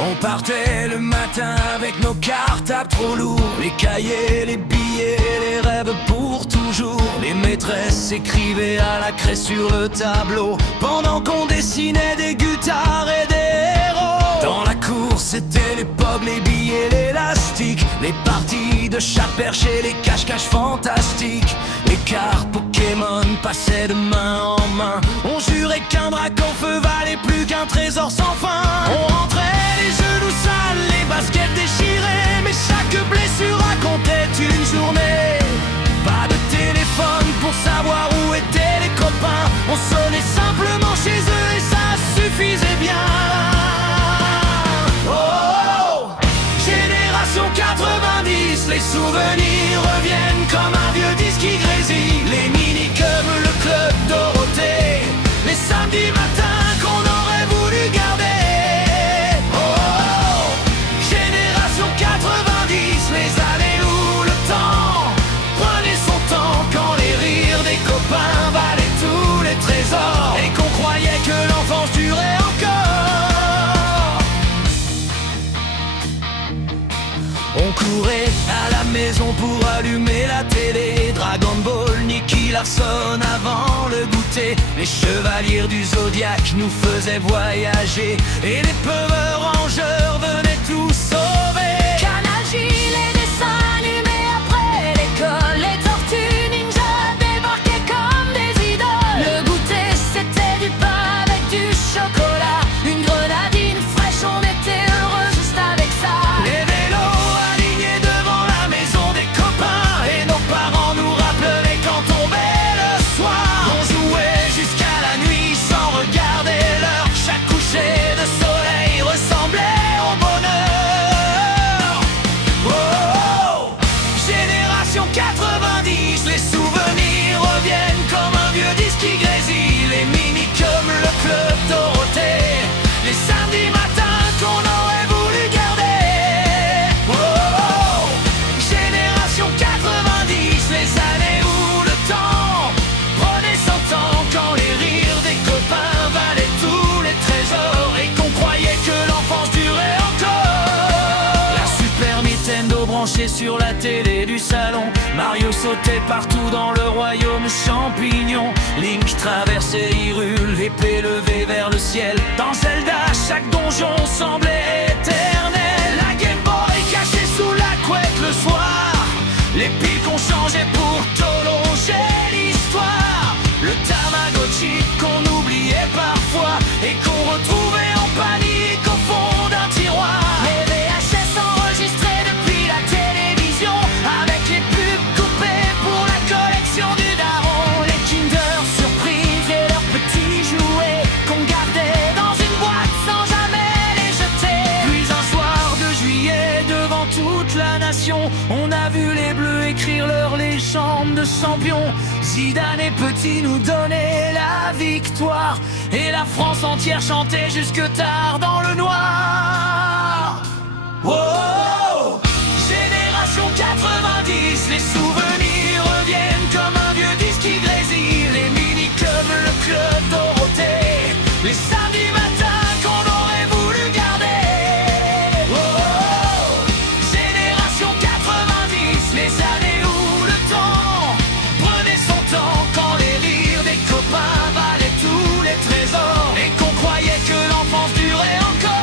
On partait le matin avec nos cartables trop lourds, les cahiers, les billets, les rêves pour toujours. Les maîtresses écrivaient à la craie sur le tableau, pendant qu'on dessinait des guitares et des héros. Dans la cour c'était l'époque, les billets, l'élastique, les parties de chat perché, les cache-cache fantastiques. Les cartes Pokémon passaient de main en main, on jurait qu'un drac en feu valait plus qu'un trésor sans fin. On rentrait les genoux sales, les baskets déchirées, mais chaque blessure racontait une journée. Pas de téléphone pour savoir où étaient les copains, on sonnait simplement chez eux et ça suffisait bien. Oh, oh, oh. Génération 90, les souvenirs reviennent comme un vieux disque qui grésille. Les mini-cubs, le club Dorothée, les samedis matins qu'on aurait voulu garder. Oh, oh, génération 90, les années où le temps prenait son temps, quand les rires des copains valaient tous les trésors et qu'on croyait que l'enfance durait encore. On courait à la maison pour allumer la télé, Dragon Ball, Nicky Larson avant le goûter. Les chevaliers du Zodiac nous faisaient voyager et les peuveurs rangeurs venaient tout sauver. Canal J, les dessins animés après l'école, les tortues ninja débarquaient comme des idoles. Le goûter c'était du pain avec du chocolat, une grenadine fraîche, on était heureux juste avec ça. Les vélos alignés devant la maison des copains et nos parents nous rappelaient quand tombait le soir. On jouait jusqu'à la nuit sans regarder l'heure, chaque coucher de soleil ressemblait au bonheur. Oh, oh, oh. Génération 90, les souvenirs reviennent comme un vieux disque qui grésille. Les mini comme le club Dorothée, les samedis matins qu'on aurait voulu garder. Oh, oh, oh. Génération 90, les années où le temps prenait son temps, quand les rires des copains valaient tous les trésors et qu'on croyait que l'enfance durait encore. La Super Nintendo branchée sur la télé du salon, Mario sautait partout dans le royaume champignon. Link traversait Hyrule, épée levée vers le ciel. Dans Zelda, chaque donjon semblait éternel. La Game Boy cachée sous la couette le soir, les piles qu'on changeait pour prolonger l'histoire. Le Tamagotchi qu'on oubliait parfois et qu'on retrouvait en panique au fond d'un tiroir. Les VHS enregistrés depuis la télévision, avec les pubs coupées pour la collection du daron. Les Kinder Surprise et leurs petits jouets qu'on gardait dans une boîte sans jamais les jeter. Puis un soir de juillet, devant toute la nation, on a vu les Bleus écrire leur légende de champion. Zidane et Petit nous donnaient la victoire et la France entière chantait jusque tard dans le noir. Oh, oh, oh. Génération 90, les souvenirs reviennent comme un vieux disque qui grésille. Les mini comme le club Dorothée, les samedis matins qu'on aurait voulu garder. Oh, oh, oh. Génération 90, les années où le temps prenait son temps, quand les rires des copains valaient tous les trésors et qu'on croyait que l'enfance durait encore.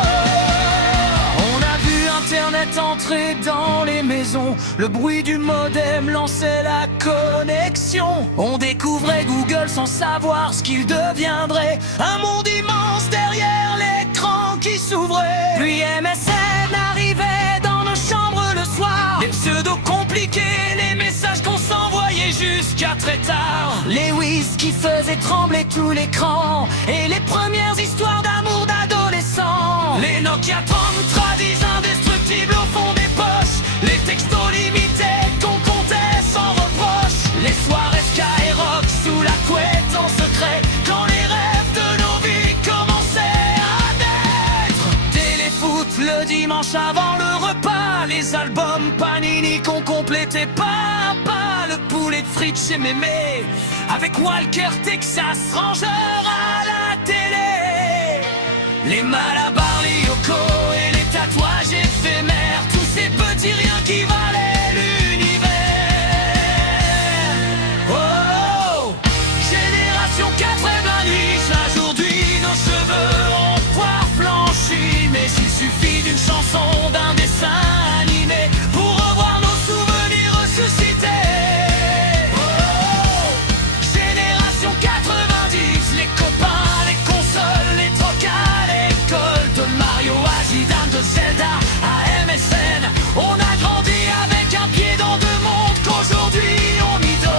On a vu Internet entrer dans les maisons, le bruit du modem lançait la connexion. On découvrait Google sans savoir ce qu'il deviendrait, un monde immense derrière l'écran qui s'ouvrait. Puis MSN arrivait dans nos chambres le soir, les pseudos compliqués, les messages qu'on s'envoyait jusqu'à très tard. Les whiz qui faisaient trembler tout l'écran et les premières histoires d'amour d'adolescents. Les Nokia 3310 indestructibles au fond des poches, les textos limités qu'on comptait sans reproche. Les soirées Skyrock sous la couette en secret, quand les rêves de nos vies commençaient à naître. Téléfoot le dimanche avant le repas, les albums Panini qu'on complétait pas à pas. Le poulet de frites chez Mémé, avec Walker Texas Ranger à la télé. Les Malabar, les Yoko et les tatouages éphémères, tous ces petits riens qui valaient l'univers. Oh, génération 90, aujourd'hui nos cheveux ont poire blanchi. Mais il suffit d'une chanson, d'un dessin animé pour revoir nos souvenirs ressuscités. Oh, génération 90, les copains, les consoles, les trocs à l'école, de Mario à Zidane, de Zelda à MSN. On a grandi avec un pied dans deux mondes qu'aujourd'hui on idole.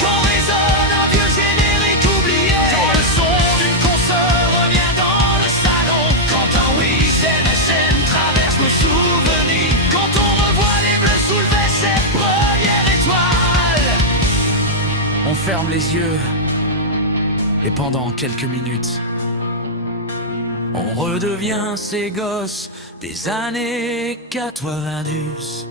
Quand résonne un vieux générique oublié, quand le son d'une console revient dans le salon, quand un Wish MSN traverse nos souvenirs, quand on revoit les bleus soulever cette première étoile, on ferme les yeux et pendant quelques minutes on redevient ces gosses des années 90.